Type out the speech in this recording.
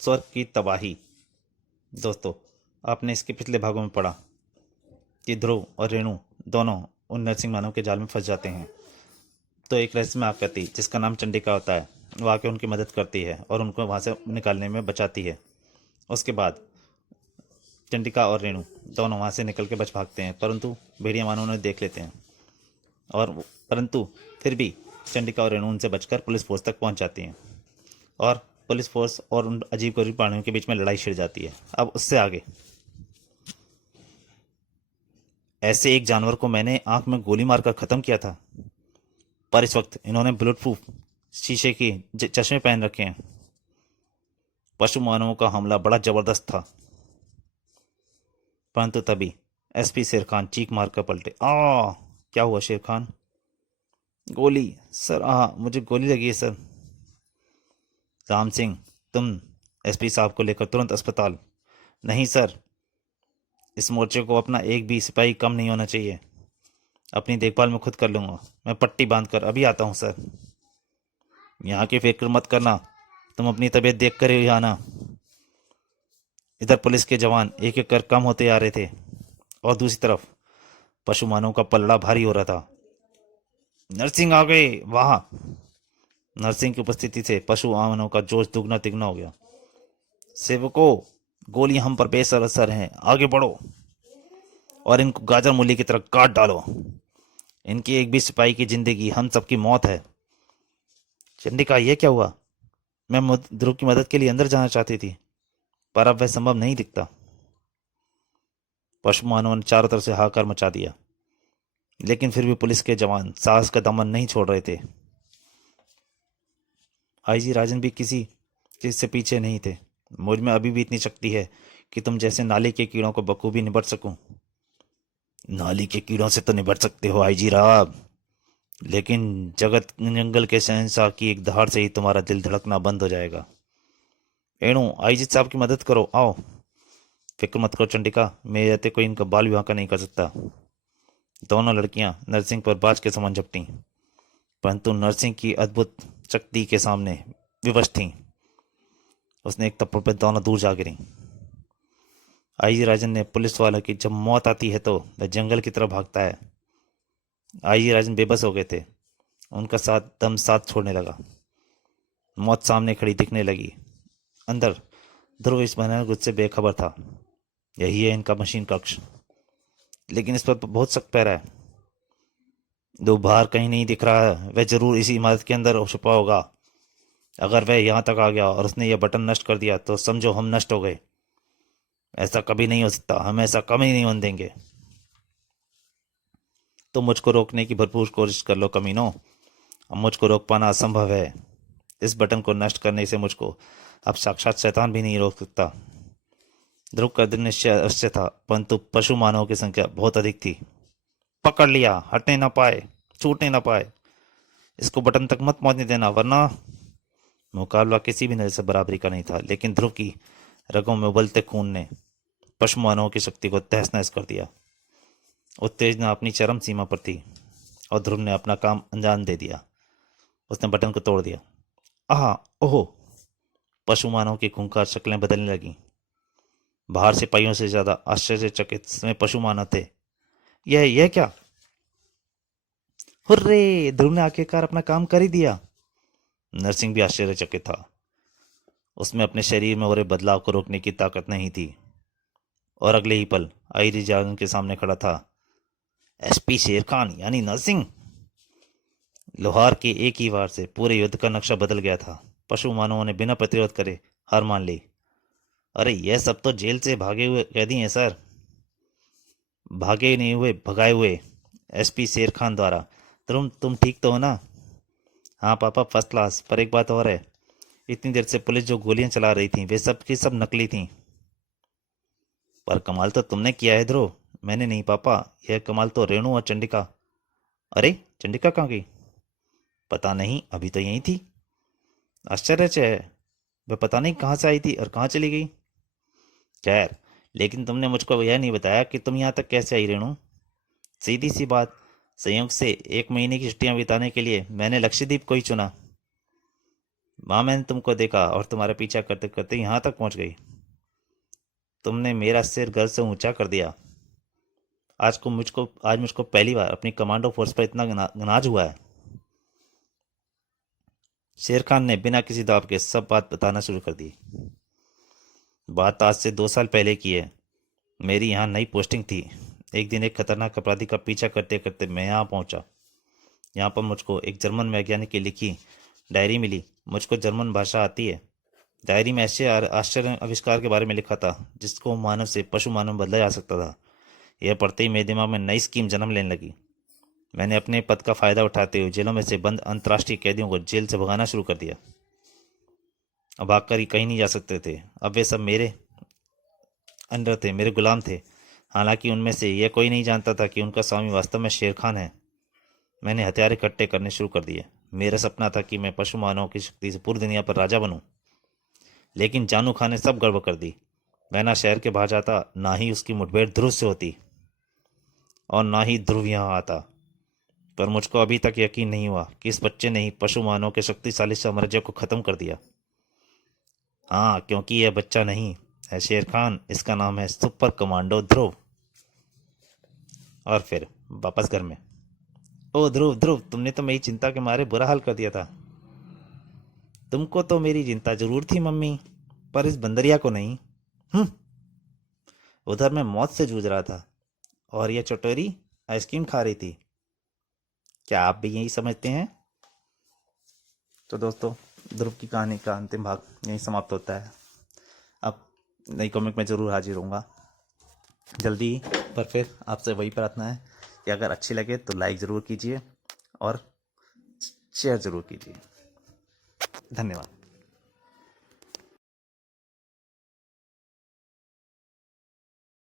स्वर्ग की तबाही। दोस्तों, आपने इसके पिछले भागों में पढ़ा कि ध्रुव और रेणु दोनों उन नरसिंह मानव के जाल में फंस जाते हैं। तो एक रहस्यमय आकृति जिसका नाम चंडिका होता है वो आके उनकी मदद करती है और उनको वहाँ से निकालने में बचाती है। उसके बाद चंडिका और रेणु दोनों वहाँ से निकल के बच भागते हैं, परंतु भेड़िया मानव उन्हें देख लेते हैं और परंतु फिर भी चंडिका और रेणु उनसे बचकर पुलिस फोर्स तक पहुँच जाती हैं और पुलिस फोर्स और उन अजीब गरीब प्राणियों के बीच में लड़ाई छिड़ जाती है। अब उससे आगे, ऐसे एक जानवर को मैंने आंख में गोली मारकर खत्म किया था, पर इस वक्त इन्होंने बुलेट प्रूफ शीशे के चश्मे पहन रखे हैं। पशु मानवों का हमला बड़ा जबरदस्त था, परंतु तभी एसपी शेर खान चीख मारकर पलटे। क्या हुआ शेर खान? गोली सर, मुझे गोली लगी है सर। राम सिंह, तुम एसपी साहब को लेकर तुरंत अस्पताल। नहीं सर, इस मोर्चे को अपना एक भी सिपाही कम नहीं होना चाहिए। अपनी देखभाल मैं खुद कर लूँगा। मैं पट्टी बांध कर अभी आता हूँ सर। यहाँ की फिक्र मत करना, तुम अपनी तबीयत देख कर ही आना। इधर पुलिस के जवान एक एक कर कम होते आ रहे थे और दूसरी तरफ पशु मानव का पलड़ा भारी हो रहा था। नरसिंह आ गए। वाह! नरसिंह की उपस्थिति से पशु मानव का जोश दुगना तिगना हो गया। सेवकों, गोली हम पर बेसर हैं, आगे बढ़ो और इनको गाजर मूली की तरह काट डालो। इनकी एक भी सिपाही की जिंदगी हम सबकी मौत है। चंडिका, ये क्या हुआ? मैं ध्रुव की मदद के लिए अंदर जाना चाहती थी, पर अब वह संभव नहीं दिखता। पशु मानव ने चारों तरफ से हाहाकार मचा दिया, लेकिन फिर भी पुलिस के जवान साहस का दमन नहीं छोड़ रहे थे। आईजी राजन भी किसी चीज से पीछे नहीं थे। मुझ में अभी भी इतनी शक्ति है कि तुम जैसे नाली के कीड़ों को बखूबी निपट सकूं। नाली के कीड़ों से तो निपट सकते हो आईजी राव, लेकिन जगत जंगल के शहंशाह की एक दहाड़ से ही तुम्हारा दिल धड़कना बंद हो जाएगा। एणु, आईजी साहब की मदद करो, आओ। फिक्र मत करो चंडिका, मेरे रहते कोई इनका बाल विवाह का नहीं कर सकता। दोनों लड़कियां नरसिंह पर बाज के समान झपटी, परंतु नरसिंह की अद्भुत शक्ति के सामने विवश थीं। उसने एक थप्पड़ पर दोनों दूर जा गिरी। आईजी राजन ने पुलिस वालों की जब मौत आती है तो वह जंगल की तरफ भागता है। आईजी राजन बेबस हो गए थे। उनका साथ छोड़ने लगा। मौत सामने खड़ी दिखने लगी। अंदर ध्रुव इस भयानक गुस्से से बेखबर था। यही है इनका मशीन कक्ष, लेकिन इस पर बहुत सख्त पहरा है। दो बाहर कहीं नहीं दिख रहा है, वह जरूर इसी इमारत के अंदर छुपा होगा। अगर वह यहाँ तक आ गया और उसने यह बटन नष्ट कर दिया तो समझो हम नष्ट हो गए। ऐसा कभी नहीं हो सकता, हम ऐसा कभी नहीं होने देंगे। तो मुझको रोकने की भरपूर कोशिश कर लो कमीनों, अब मुझको रोक पाना असंभव है। इस बटन को नष्ट करने से मुझको अब साक्षात शैतान भी नहीं रोक सकता। ध्रुव का दृढ़ निश्चय अवश्य था, परंतु पशु मानवों की संख्या बहुत अधिक थी। पकड़ लिया, हटने ना पाए, छूटने ना पाए। इसको बटन तक मत पहुंचने देना, वरना। मुकाबला किसी भी नजर से बराबरी का नहीं था, लेकिन ध्रुव की रगों में उबलते खून ने पशु मानवों की शक्ति को तहस नहस कर दिया। उत्तेजना अपनी चरम सीमा पर थी और ध्रुव ने अपना काम अंजाम दे दिया। उसने बटन को तोड़ दिया। ओहो! पशु मानव की खूंखार शक्लें बदलने लगीं। बाहर सिपाहियों से ज्यादा आश्चर्यचकित में पशु मानव थे। यह क्या? हुर्रे! ध्रुव ने आखिरकार अपना काम कर ही दिया। नरसिंह भी आश्चर्यचकित था। उसमें अपने शरीर में हो रहे बदलाव को रोकने की ताकत नहीं थी और अगले ही पल आईजी राजन के सामने खड़ा था एसपी शेर खान यानी नरसिंह। लोहार के एक ही वार से पूरे युद्ध का नक्शा बदल गया था। पशु मानवों ने बिना प्रतिरोध करे हार मान ली। अरे, यह सब तो जेल से भागे हुए कैदी हैं सर। भागे नहीं हुए, भगाए हुए एसपी शेर खान द्वारा। तुम ठीक तो हो ना? हाँ पापा, फर्स्ट क्लास। पर एक बात और है, इतनी देर से पुलिस जो गोलियां चला रही थी वे सब की सब नकली थी। पर कमाल तो तुमने किया है ध्रुव। मैंने नहीं पापा, यह कमाल तो रेणु और चंडिका। अरे, चंडिका कहाँ गई? पता नहीं, अभी तो यहीं थी। आश्चर्य है, वह पता नहीं कहाँ से आई थी और कहाँ चली गई। खैर, लेकिन तुमने मुझको यह नहीं बताया कि तुम यहाँ तक कैसे आई रेणु। सीधी सी बात, संयोग से 1 महीने की छुट्टियां बिताने के लिए मैंने लक्षद्वीप को ही चुना। माँ, मैंने तुमको देखा और तुम्हारा पीछा करते करते यहाँ तक पहुँच गई। तुमने मेरा सिर गर्व से ऊंचा कर दिया। आज मुझको पहली बार अपनी कमांडो फोर्स पर इतना नाज हुआ है। शेर खान ने बिना किसी दाव के सब बात बताना शुरू कर दी। बात आज से 2 साल पहले की है। मेरी यहाँ नई पोस्टिंग थी। एक दिन एक खतरनाक अपराधी का पीछा करते करते मैं यहाँ पहुँचा। यहाँ पर मुझको एक जर्मन वैज्ञानिक की लिखी डायरी मिली। मुझको जर्मन भाषा आती है। डायरी में ऐसे आश्चर्य आविष्कार के बारे में लिखा था जिसको मानव से पशु मानव बदला जा सकता था। यह पढ़ते ही मेरे दिमाग में नई स्कीम जन्म लेने लगी। मैंने अपने पद का फायदा उठाते हुए जेलों में से बंद अंतर्राष्ट्रीय कैदियों को जेल से भगाना शुरू कर दिया। अब भागकर ही कहीं नहीं जा सकते थे। अब वे सब मेरे अंडर थे, मेरे गुलाम थे। हालांकि उनमें से यह कोई नहीं जानता था कि उनका स्वामी वास्तव में शेर खान है। मैंने हथियार इकट्ठे करने शुरू कर दिए। मेरा सपना था कि मैं पशु मानवों की शक्ति से पूरी दुनिया पर राजा बनूं। लेकिन जानू खान ने सब गड़बड़ कर दी। मैं ना शहर के बाहर जाता, ना ही उसकी मुठभेड़ ध्रुव से होती, और ना ही ध्रुव यहाँ आता। पर मुझको अभी तक यकीन नहीं हुआ कि इस बच्चे ने ही पशु मानव के शक्तिशाली साम्राज्य को खत्म कर दिया। हाँ, क्योंकि यह बच्चा नहीं है शेर खान, इसका नाम है सुपर कमांडो ध्रुव। और फिर वापस घर में। ओ ध्रुव, ध्रुव, तुमने तो मेरी चिंता के मारे बुरा हाल कर दिया था। तुमको तो मेरी चिंता जरूर थी मम्मी, पर इस बंदरिया को नहीं। हम्म। उधर मैं मौत से जूझ रहा था और यह चटोरी आइसक्रीम खा रही थी। क्या आप भी यही समझते हैं? तो दोस्तों, ध्रुव की कहानी का अंतिम भाग यहीं समाप्त होता है। अब नई कॉमिक में ज़रूर हाजिर होऊंगा जल्दी ही। पर फिर आपसे वही प्रार्थना है कि अगर अच्छी लगे तो लाइक ज़रूर कीजिए और शेयर ज़रूर कीजिए। धन्यवाद।